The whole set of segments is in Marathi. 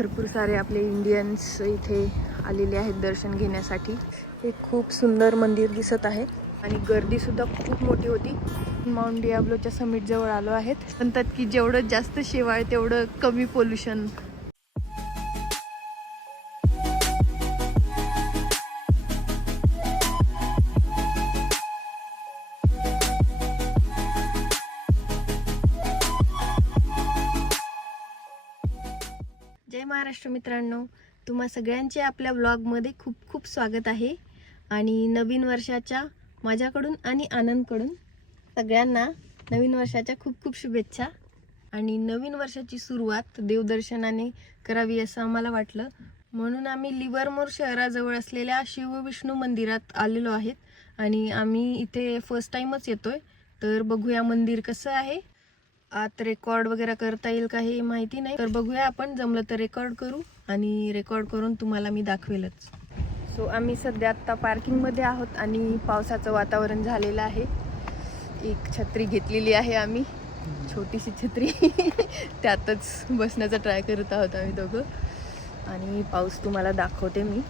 भरपूर सारे आपले इंडियन्स इथे आलेले आहेत दर्शन घेण्यासाठी। हे खूप सुंदर मंदिर दिसत आहे आणि गर्दी सुद्धा खूप मोठी होती। माउंट डियाब्लोच्या समिट जवळ आलो आहेत। म्हणतात की जेवढं जास्त शेवाळ तेवढं कमी पोल्युशन। जय महाराष्ट्र मित्रांनो, तुम्हा सगळ्यांचे आपल्या व्लॉगमध्ये खूप खूप स्वागत आहे। आणि नवीन वर्षाच्या माझ्याकडून आणि आनंदकडून सगळ्यांना नवीन वर्षाच्या खूप खूप शुभेच्छा। आणि नवीन वर्षाची सुरुवात देवदर्शनाने करावी असं आम्हाला वाटलं, म्हणून आम्ही लिव्हरमोर शहराजवळ असलेल्या शिव विष्णू मंदिरात आलेलो आहेत। आणि आम्ही इथे फर्स्ट टाइमच येतोय, तर बघूया मंदिर कसं आहे। आत रेकॉर्ड वगैरे करता येईल का हे माहिती नाही, तर बघूया आपण, जमलं तर रेकॉर्ड करू आणि रेकॉर्ड करून तुम्हाला मी दाखवेलच। सो आम्ही सध्या आता पार्किंगमध्ये आहोत आणि पावसाचं वातावरण झालेलं आहे। एक छत्री घेतलेली आहे आम्ही, छोटीशी छत्री त्यातच बसण्याचा ट्राय करत आहोत आम्ही दोघं। आणि पाऊस तुम्हाला दाखवते मी।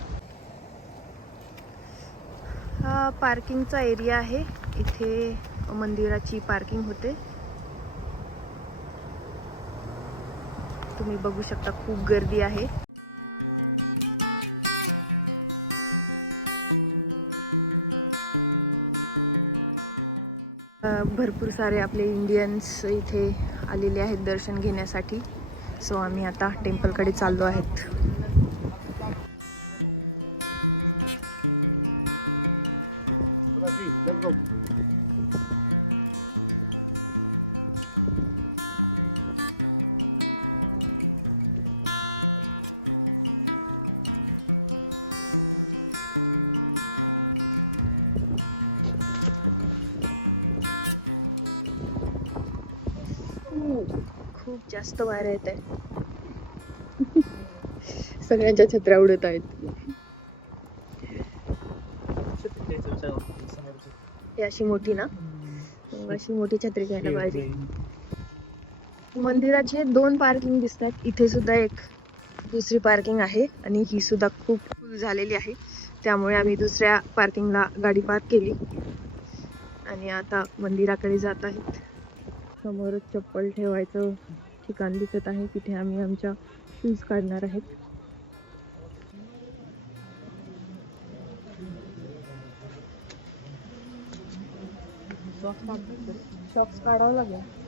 हा पार्किंगचा एरिया आहे, इथे मंदिराची पार्किंग होते। तुम्ही बघू शकता खूप गर्दी आहे। भरपूर सारे आपले इंडियन्स इथे आलेले आहेत दर्शन घेण्यासाठी। सो आम्ही आता टेम्पलकडे चाललो आहेत। खूप जास्त वारे येत आहे। सगळ्यांच्या छत्र्या उडत आहेत। ही अशी मोठी ना, अशी मोठी छत्री घ्यायला पाहिजे। मंदिराचे 2 पार्किंग दिसतात, इथे सुद्धा एक दुसरी पार्किंग आहे आणि ही सुद्धा खूप फुल झालेली आहे, त्यामुळे आम्ही दुसऱ्या पार्किंगला गाडी पार्क केली आणि आता मंदिराकडे जात आहेत। समोरच चप्पल ठेवायचं ठिकाण दिसत आहे, तिथे आम्ही आमच्या शूज काढणार आहेत। सॉक्स काढावं लागेल।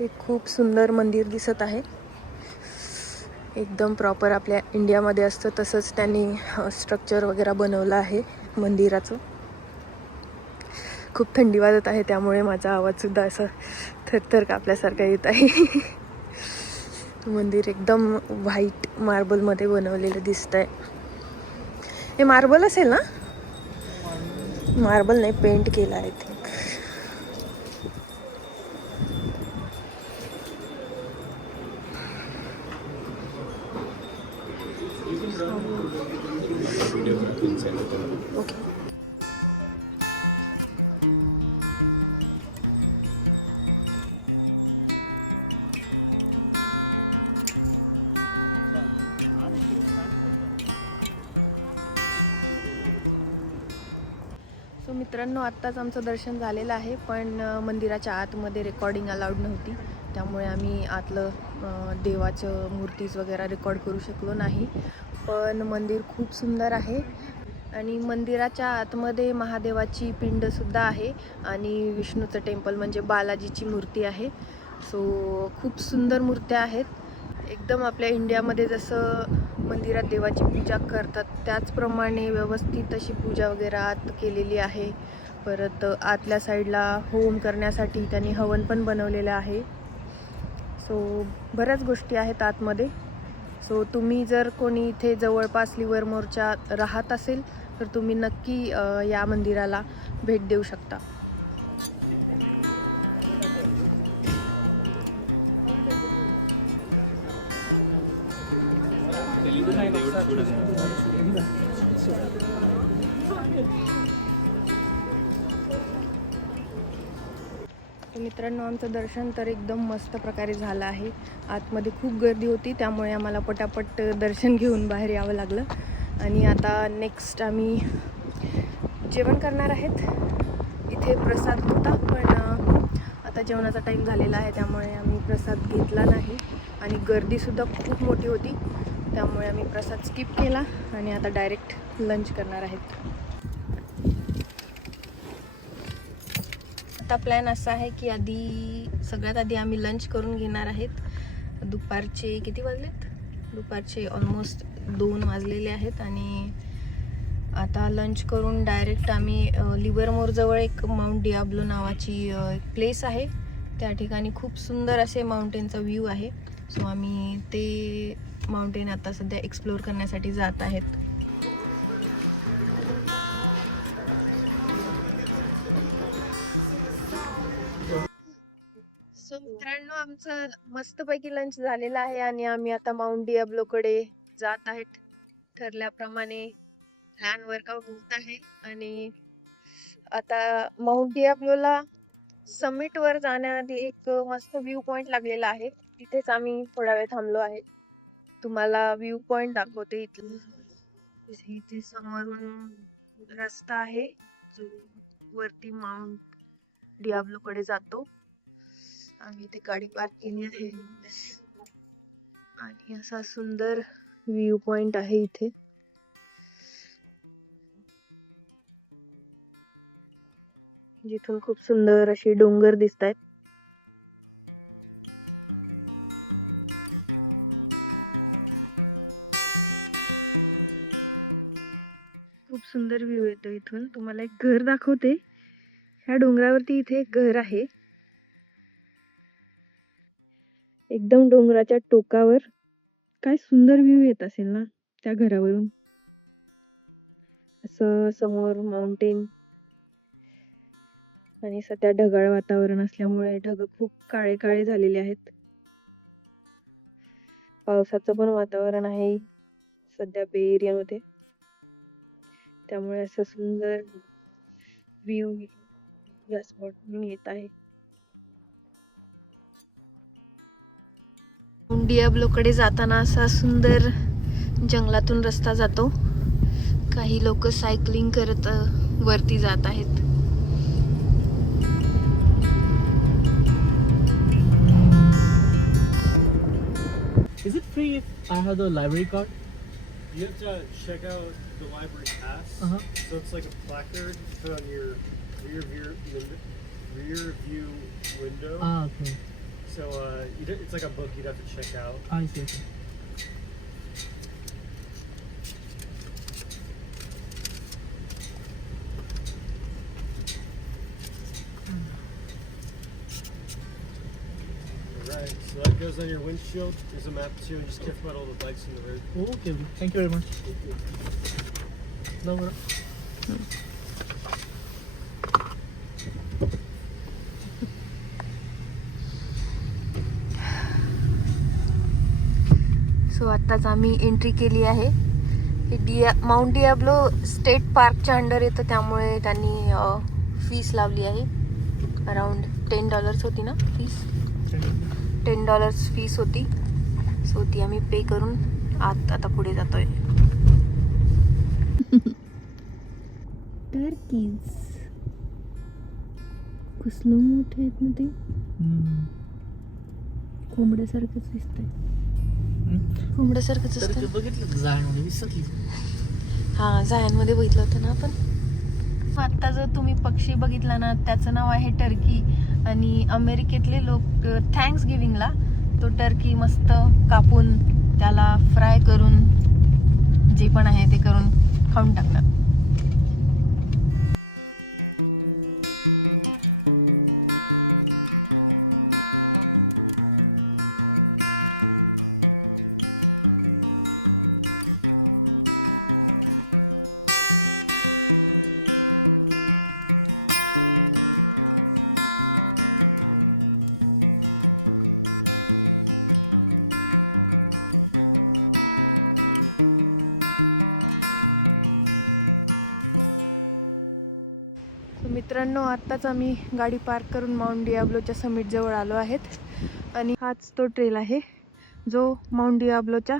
एक खूप सुंदर मंदिर दिसत आहे, एकदम प्रॉपर आपल्या इंडियामध्ये असतं तसंच त्यांनी स्ट्रक्चर वगैरे बनवलं आहे मंदिराचं। खूप थंडी वाजत आहे, त्यामुळे माझा आवाज सुद्धा असं थरथर कापल्यासारखा येत आहे। मंदिर एकदम व्हाईट मार्बलमध्ये बनवलेलं दिसतंय। हे मार्बल असेल ना? मार्बल नाही, पेंट केलं आहे ते। Videography inside the temple. Okay. So मित्रांनो, आत्ताच आमचं दर्शन झालेलं आहे, पण मंदिराच्या आतमध्ये रेकॉर्डिंग अलाउड नव्हती, त्यामुळे आम्ही आतलं देवाचं मूर्तीज वगैरे रेकॉर्ड करू शकलो नाही। पण मंदिर खूप सुंदर आहे आणि मंदिराच्या आतमध्ये महादेवाची पिंडसुद्धा आहे आणि विष्णूचं टेम्पल म्हणजे बालाजीची मूर्ती आहे। सो खूप सुंदर मूर्त्या आहेत, एकदम आपल्या इंडियामध्ये जसं मंदिरात देवाची पूजा करतात त्याचप्रमाणे व्यवस्थित अशी पूजा वगैरे आत केलेली आहे। परत आतल्या साईडला होम करण्यासाठी त्यांनी हवन पण बनवलेलं आहे। सो बऱ्याच गोष्टी आहेत आतमध्ये। सो तुम्ही जर कोणी इथे जवळपास लिव्हरमोरच्या राहत असेल तर तुम्ही नक्की या मंदिराला भेट देऊ शकता. मित्रांनो, आमचं दर्शन तर एकदम मस्त प्रकारे झालं आहे. आतमध्ये खूप गर्दी होती, त्यामुळे आम्हाला पटापट दर्शन घेऊन बाहेर यावं लागलं. आणि आता नेक्स्ट आम्ही जेवण करणार आहेत. इथे प्रसाद होता, पण आता जेवणाचा टाईम झालेला आहे, त्यामुळे आम्ही प्रसाद घेतला नाही. आणि गर्दीसुद्धा खूप मोठी होती, त्यामुळे आम्ही प्रसाद स्किप केला आणि आता डायरेक्ट लंच करणार आहेत. आता प्लॅन असा आहे की सगळ्यात आधी आम्ही लंच करून घेणार आहेत. दुपारचे किती वाजलेत? दुपारचे ऑलमोस्ट 2 वाजलेले आहेत. आणि आता लंच करून डायरेक्ट आम्ही लिव्हरमोरजवळ एक माउंट डियाब्लो नावाची प्लेस आहे. त्या ठिकाणी खूप सुंदर असे माउंटेनचा व्ह्यू आहे. सो आम्ही ते माउंटेन आता सध्या एक्सप्लोअर करण्यासाठी जात आहेत. सो मित्रांनो, आमचं मस्तपैकी लंच झालेलं आहे आणि आम्ही आता माउंट डियाब्लोकडे जात आहेत. ठरल्याप्रमाणे प्लॅन वर्कआउट होत आहे. आणि आता माउंट डियाब्लोला समिट वर जाण्याआधी एक मस्त व्ह्यू पॉइंट लागलेला आहे. तिथेच आम्ही थोडा वेळ थांबलो आहे. तुम्हाला व्ह्यू पॉइंट दाखवते. इथे समोर रस्ता आहे, वरती माउंट डियाब्लोकडे जातो. आम्ही इथे गाडी पार्किंग आणि असा सुंदर व्ह्यू पॉइंट आहे इथे. जिथून खूप सुंदर अशी डोंगर दिसत आहेत. खूप सुंदर व्ह्यू येतो इथून. तुम्हाला एक घर दाखवते. ह्या डोंगरावरती इथे एक घर आहे, एकदम डोंगराच्या टोकावर. काय सुंदर व्ह्यू येत असेल ना त्या घरावरून. असं समोर माउंटेन आणि सध्या ढगाळ वातावरण असल्यामुळे ढग खूप काळे काळे झालेले आहेत. पावसाचं पण वातावरण आहे सध्या बे एरियामध्ये, त्यामुळे असं सुंदर व्ह्यू या स्पॉटवरून येत आहे. डियाब्लोकडे जाताना असा सुंदर जंगलातून रस्ता जातो. काही लोक सायकलिंग करत वरती जात आहेत. Is it free if I have the library card? You have to check out the library pass. So it's like a placard you put on your rear view window. Okay. So it's like a book you'd have to check out. I see. Alright, so that goes on your windshield. There's a map too, and just careful about all the bikes in the road. Okay, okay. Thank you very much. Thank you. No, no. So आत्ताच आम्ही एंट्री केली आहे. हे माउंट डियाब्लो स्टेट पार्कच्या अंडर येतं, त्यामुळे त्यांनी फीस लावली आहे. अराउंड $10 होती ना फीस. $10 फीस होती. सो ती आम्ही पे करून आता पुढे जातोय. टर्कीज कसलं मोठे आहेत ना ते. कोंबड्यासारखंच दिसतंय. कोंबड्यासारखंच असतं. बघितलं जायमध्ये विसरली. हा, जायांमध्ये बघितलं होतं ना आपण. आत्ता जर तुम्ही पक्षी बघितला ना, त्याचं नाव आहे टर्की. आणि अमेरिकेतले लोक थँक्स गिव्हिंगला तो टर्की मस्त कापून त्याला फ्राय करून जे पण आहे ते करून खाऊन टाकतात. मित्रांनो, आत्ताच आम्ही गाडी पार्क करून माउंट डियाब्लोच्या समिट जवळ आलो आहेत आणि हाच तो ट्रेल आहे जो माउंट डियाब्लोच्या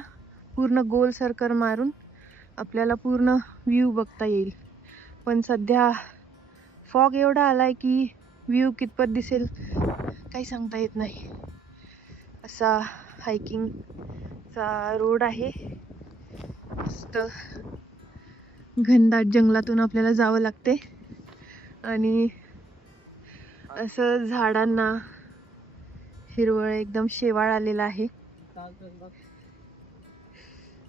पूर्ण गोल सर्कल मारून आपल्याला पूर्ण व्ह्यू बघता येईल. पण सध्या फॉग एवढा आलाय की व्ह्यू कितपत दिसेल काही सांगता येत नाही. असा हायकिंगचा रोड आहे. मस्त घनदाट जंगलातून आपल्याला जावं लागते आणि असं झाडांना हिरवळ एकदम शेवाळ आलेला आहे.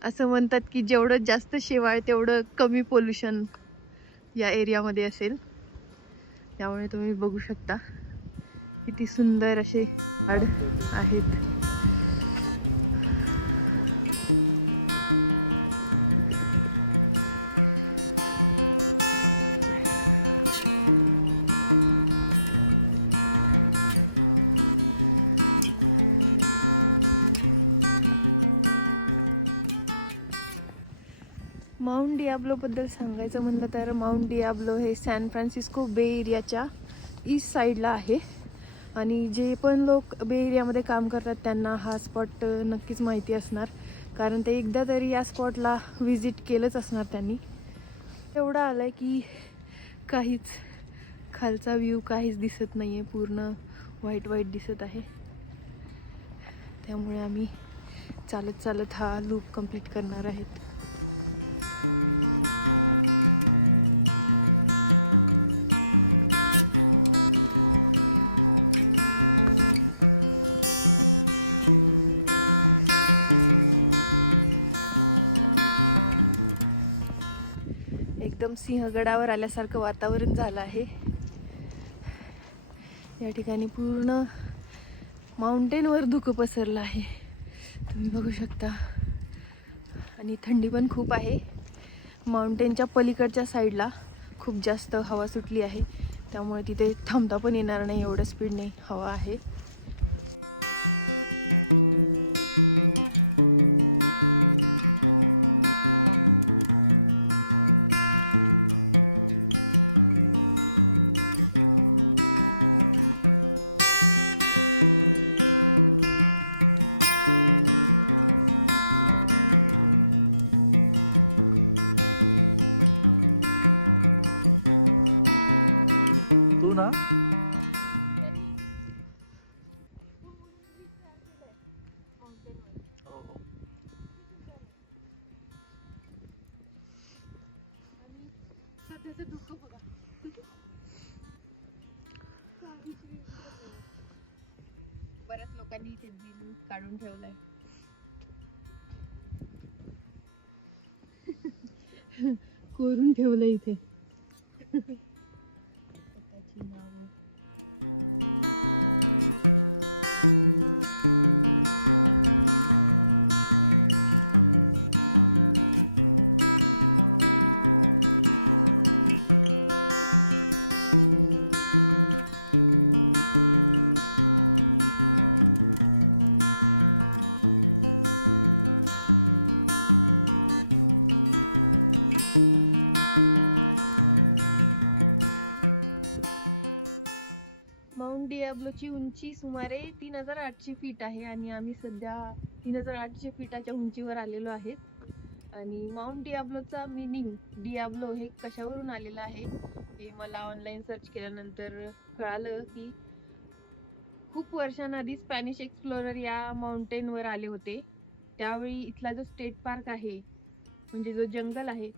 असं म्हणतात की जेवढं जास्त शेवाळ तेवढं कमी पोल्युशन या एरियामध्ये असेल. त्यामुळे तुम्ही बघू शकता किती सुंदर असे झाड आहेत. माउंट डियाब्लोबद्दल सांगायचं म्हणलं तर माउंट डियाब्लो हे सॅन फ्रान्सिस्को बे एरियाच्या ईस्ट साईडला आहे आणि जे पण लोक बे एरियामध्ये काम करतात त्यांना हा स्पॉट नक्कीच माहिती असणार, कारण ते एकदा तरी या स्पॉटला व्हिजिट केलंच असणार त्यांनी. एवढं आलं की काहीच खालचा व्ह्यू काहीच दिसत नाही आहे, पूर्ण व्हाईट व्हाईट दिसत आहे. त्यामुळे आम्ही चालत चालत हा लूप कंप्लीट करणार आहेत. एकदम सिंहगडावर आल्यासारखं वातावरण झालं आहे. या ठिकाणी पूर्ण माउंटेनवर धुकं पसरलं आहे, तुम्ही बघू शकता. आणि थंडी पण खूप आहे. माउंटेनच्या पलीकडच्या साईडला खूप जास्त हवा सुटली आहे, त्यामुळे तिथे थांबता पण येणार नाही, एवढ्या स्पीडने हवा आहे. बऱ्याच लोकांनी काढून ठेवलाय. कोरून ठेवलंय इथे. डियाब्लोची उंची सुमारे 3800 फीट आहे आणि आम्ही सध्या 3800 फीटाच्या उंचीवर आलेलो आहेत. आणि माउंट डियाब्लोचा मीनिंग, डियाब्लो हे कशावरून आलेलं आहे हे मला ऑनलाईन सर्च केल्यानंतर कळालं की खूप वर्षांआधी स्पॅनिश एक्सप्लोरर या माउंटेनवर आले होते. त्यावेळी इथला जो स्टेट पार्क आहे, म्हणजे जो जंगल आहे,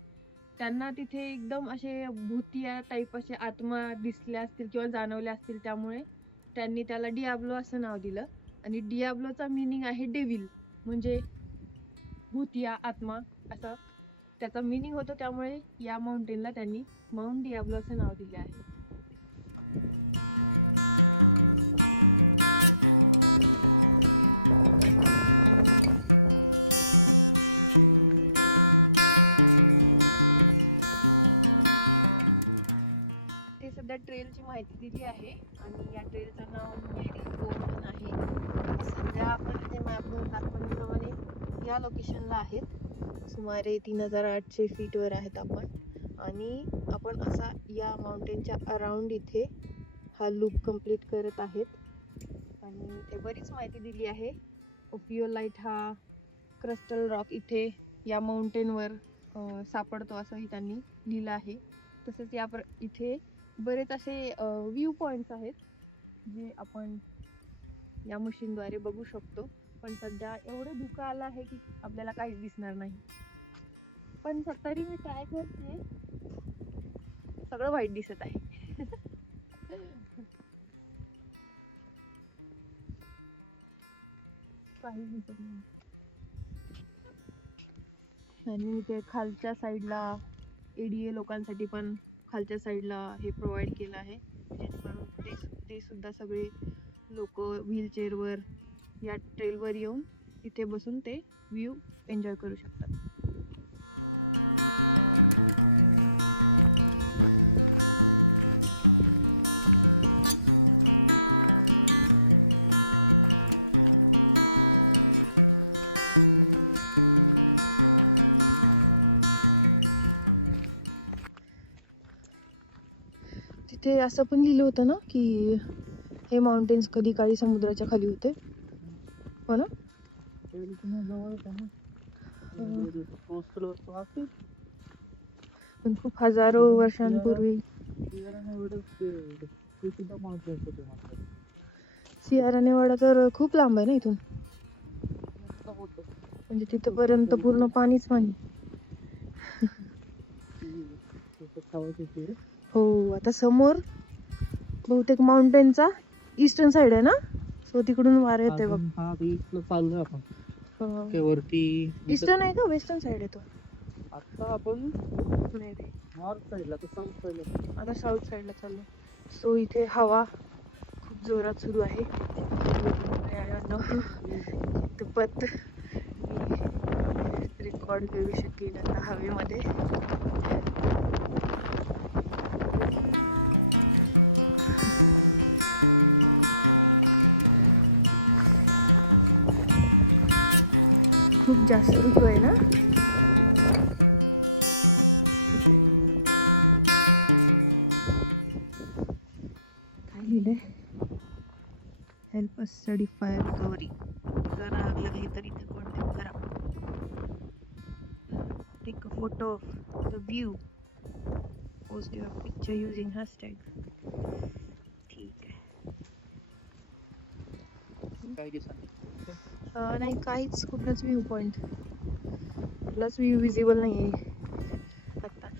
त्यांना तिथे एकदम असे भूतिया टाईप असे आत्मा दिसले असतील किंवा जाणवले असतील, त्यामुळे त्यांनी त्याला डियाब्लो असं नाव दिलं. आणि डियाब्लोचा मीनिंग आहे डेव्हिल, म्हणजे भूतिया आत्मा, असं त्याचा मीनिंग होतं. त्यामुळे या माउंटेनला त्यांनी माउंट डियाब्लो असं नाव दिले आहे. ट्रेलची माहिती दिली आहे आणि या ट्रेलचं नाव मेरी गोल्डन आहे. सध्या आपण इथे मॅपवर दाखवल्याप्रमाणे या लोकेशनला आहेत. सुमारे 3800 फीटवर आहेत आपण आणि आपण असा या माउंटेनच्या अराउंड इथे हा लूप कंप्लीट करत आहेत. आणि इथे बरीच माहिती दिली आहे. ओपिओलाइट हा क्रिस्टल रॉक इथे या माउंटेनवर सापडतो असंही त्यांनी लिहिलं आहे. तसेच इथे बरेच असे व्ह्यू पॉइंट्स आहेत जे आपण या मशीनद्वारे बघू शकतो. पण सध्या एवढं धुकं आलं आहे की आपल्याला काहीच दिसणार नाही. पण तरी मी ट्राय करते. सगळं वाईट दिसत आहे. काहीच दिसत नाही. आणि इथे खालच्या साईडला एडीए लोकांसाठी पण खालच्या साईडला हे प्रोव्हाइड केलं आहे, जेणेकरून ते सुद्धा सगळे लोक व्हीलचेअरवर या ट्रेलवर येऊन इथे बसून ते व्ह्यू एन्जॉय करू शकतात. तिथे असं पण लिहिलं होतं ना की हे माउंटेन्स कधी काळी समुद्राच्या खाली होते, हो ना? पण खूप हजारो वर्षांपूर्वी सियारा नेवाडा तर खूप लांब आहे ना इथून, म्हणजे तिथपर्यंत पूर्ण पाणीच पाणी. हो, आता समोर बहुतेक माउंटेनचा ईस्टर्न साइड आहे ना, सो तिकडून वारा येते बघ. चाललोय आपण ते वरती. ईस्टर्न आहे का वेस्टर्न साइड आहे तो? आता आपण मे बी नॉर्थ साईडला तर साऊथ साईडला. आता साऊथ साइडला चाललो. सो इथे हवा खूप जोरात सुरू आहे. दुपत रेकॉर्ड घेऊ शकेल हवेमध्ये. खूप जास्त व्ह्यू आहे ना. काय लिहिलंय? Help us study fire recovery. जर आग लागली तर इथे कॉन्टॅक्ट करा. Take a photo of the view. Post your picture using hashtag. ठीक आहे. काय नाही, काहीच कुठलाच व्ह्यू पॉइंट, कुठलाच व्ह्यू विजिबल नाही आहे.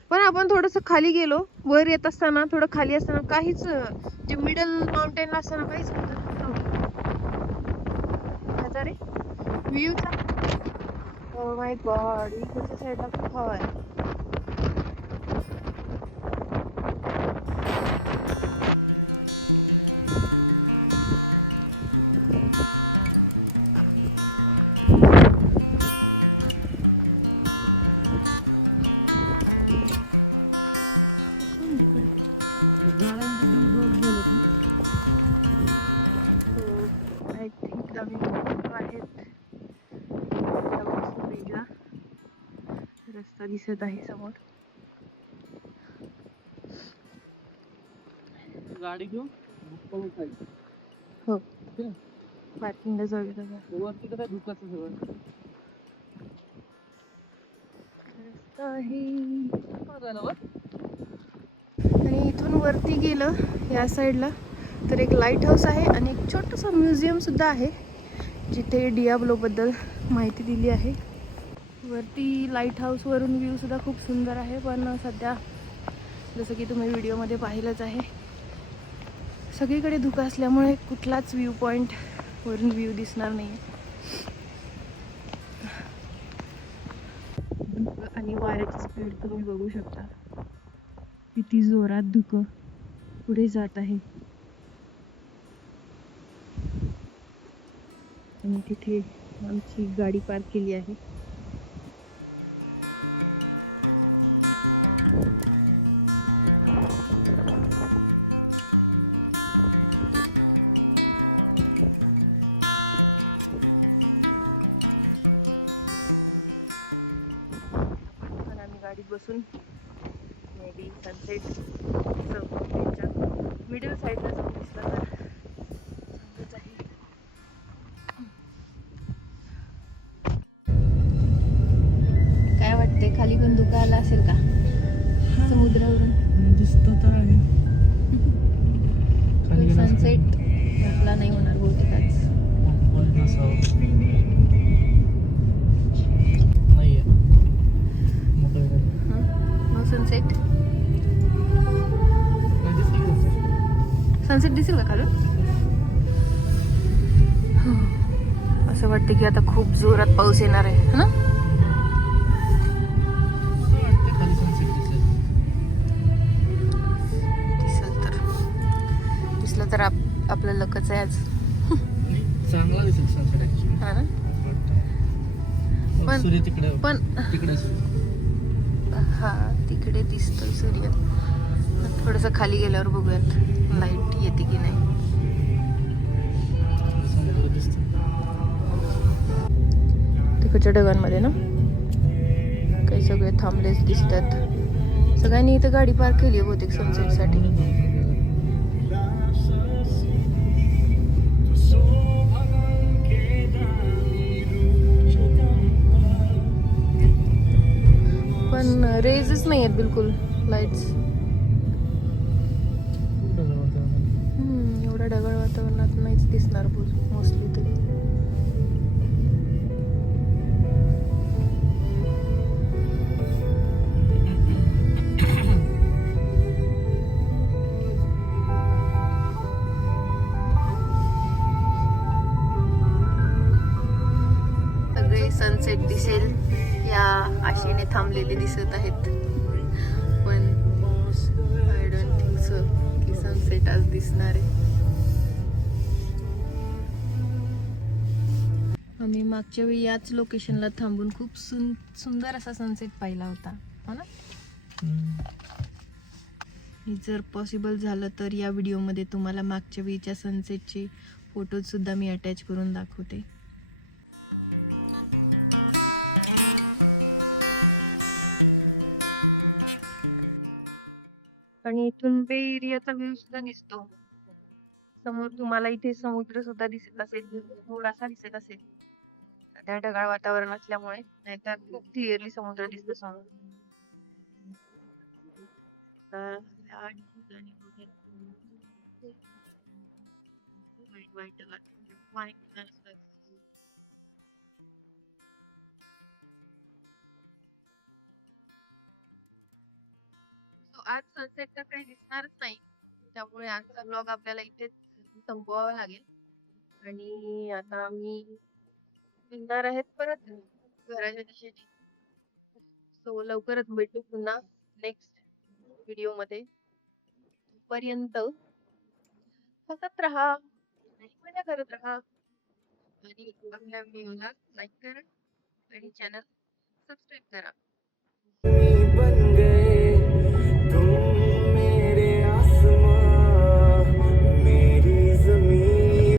पण आपण थोडस खाली गेलो, वर येत असताना थोडं खाली असताना काहीच, जे मिडल माउंटेनला असताना काहीच व्ह्यूचा. ओ माय गॉड, इकडच्या साईडला खूप हवा आहे. रस्ता दिसत आहे समोर. गाडी घेऊन हो, पार्किंगला जाऊ. वरती तर काय धुकाच आणि इथून वरती गेलं या साईडला तर एक लाईट हाऊस आहे आणि एक छोटंसं म्युझियम सुद्धा आहे, जिथे डियाब्लो बद्दल माहिती दिली आहे. वरती लाईट हाऊस वरून व्ह्यू सुद्धा खूप सुंदर आहे. पण सध्या जसं की तुम्ही व्हिडिओमध्ये पाहिलंच आहे, सगळीकडे धुकं असल्यामुळे कुठलाच व्ह्यू पॉइंट वरून व्ह्यू दिसणार नाही. आणि वाऱ्याची स्पीड तुम्ही बघू शकता, किती जोरात धुकं पुढे जात आहे. आणि तिथे आमची गाडी पार्क केली आहे. आणि आम्ही गाडीत बसून मे बी सनसेट मिडल साईडला जाऊन दिसला तर चांगलंच आहे. काय वाटतंय खाली पण धुकं आला असेल का समुद्रावरून? दिसतं तर आहे. खाली गेलं असतं. सनसेट आपला नाही होणार बहुतेक आज. फुल नसावं. नाहीये. मोकळं झालं. सनसेट नाही दिसतं की तसं. सनसेट दिसेल का खाली? असं वाटतं की आता खूप जोरात पाऊस येणार आहे है ना? असं वाटतं खाली सनसेट दिसेल. दिसलं तर आपलं लकच आहे आज. आणि चांगला दिसेल सनसेट ऍक्च्युली. हा ना? असं वाटतं. पण- सूर्य तिकडे पण तिकडे सूर्य. हा तिकडे दिसतोय सूर्य. थोडस खाली गेल्यावर बघूयात लाईट येते की नाही. समुद्र दिसतं. तिकडच्या ढगांमध्ये ना काही सगळे थांबलेच दिसतात. सगळ्यांनी इथे गाडी पार्क केली आहे बहुतेक सनसेट साठी. पण रेजच नाही आहेत बिलकुल लाईट्स. एवढ्या ढगाळ वातावरणात नाहीच दिसणार मोस्टली तरी. सगळे सनसेट दिसेल या आशेने थांबलेले दिसत आहेत. पण आय डोंट थिंक सो की सनसेट आज दिसणार आहे. आम्ही मागच्या वेळी याच लोकेशनला थांबून खूप सुंदर असा सनसेट पाहिला होता हो ना? जर पॉसिबल झालं तर या व्हिडिओमध्ये तुम्हाला मागच्या वेळीच्या सनसेटचे फोटोज सुद्धा मी अटॅच करून दाखवते. आणि इथून तुम्हाला इथे समुद्र सुद्धा दिसत असेल. दिसत असेल त्या ढगाळ वातावरण असल्यामुळे नाहीतर क्लिअरली समुद्र दिसत. आज सनसेट तर काही दिसणारच नाही. त्यामुळे आज व्लॉग आपल्याला इथे संपवावा लागेल. आणि आता आम्ही निघणार आहेत परत घराच्या. सो लवकरच भेटू पुन्हा नेक्स्ट व्हिडिओ मध्ये. पर्यंत हसत राहा, मजा करत राहा आणि आपल्या व्हिडिओला लाईक करा आणि चॅनल सबस्क्राईब करा.